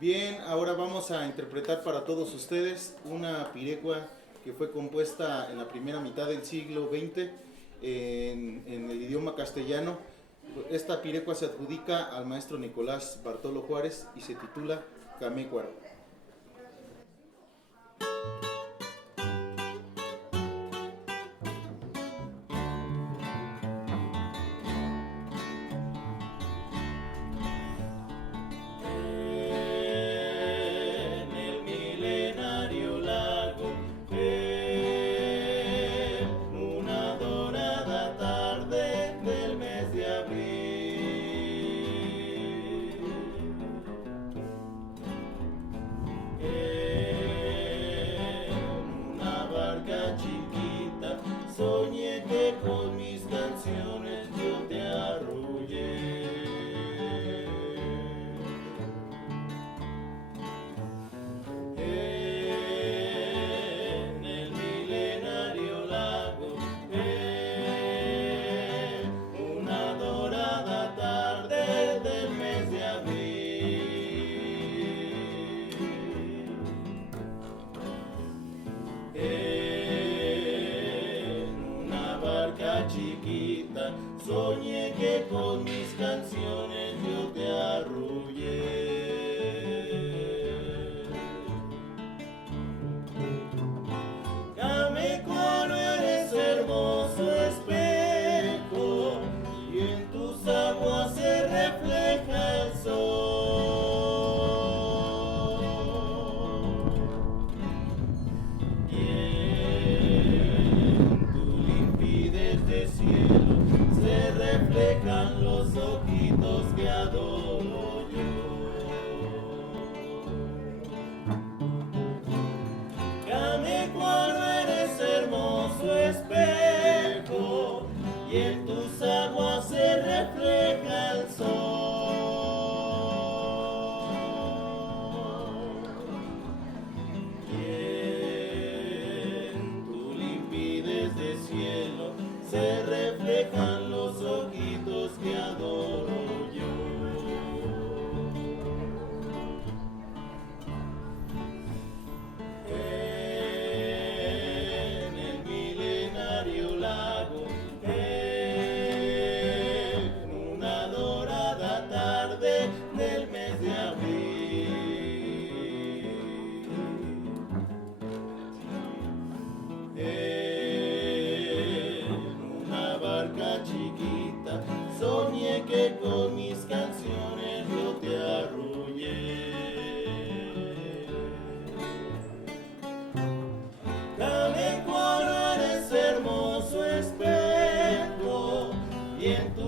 Bien, ahora vamos a interpretar para todos ustedes una pirecua que fue compuesta en la primera mitad del siglo XX en el idioma castellano. Esta pirecua se adjudica al maestro Nicolás Bartolo Juárez y se titula Camécuaro. Soñé que con mis canciones yo te arrullé. En el milenario lago, una dorada tarde del mes de abril. Chiquita, soñé que con mis canciones yo te arrullé. Camécuaro, eres hermoso espejo y en tus aguas se refleja el sol. De cielo se reflejan los ojitos que adoro yo. Camécuaro, eres hermoso espejo y en tus aguas se refleja el sol. Y en tu limpidez de cielo se reflejan los ojitos que adoro yo. En el milenario lago, en una dorada tarde del mes de abril, chiquita, soñé que con mis canciones yo te arrullé. Camécuaro, eres hermoso espejo y en tu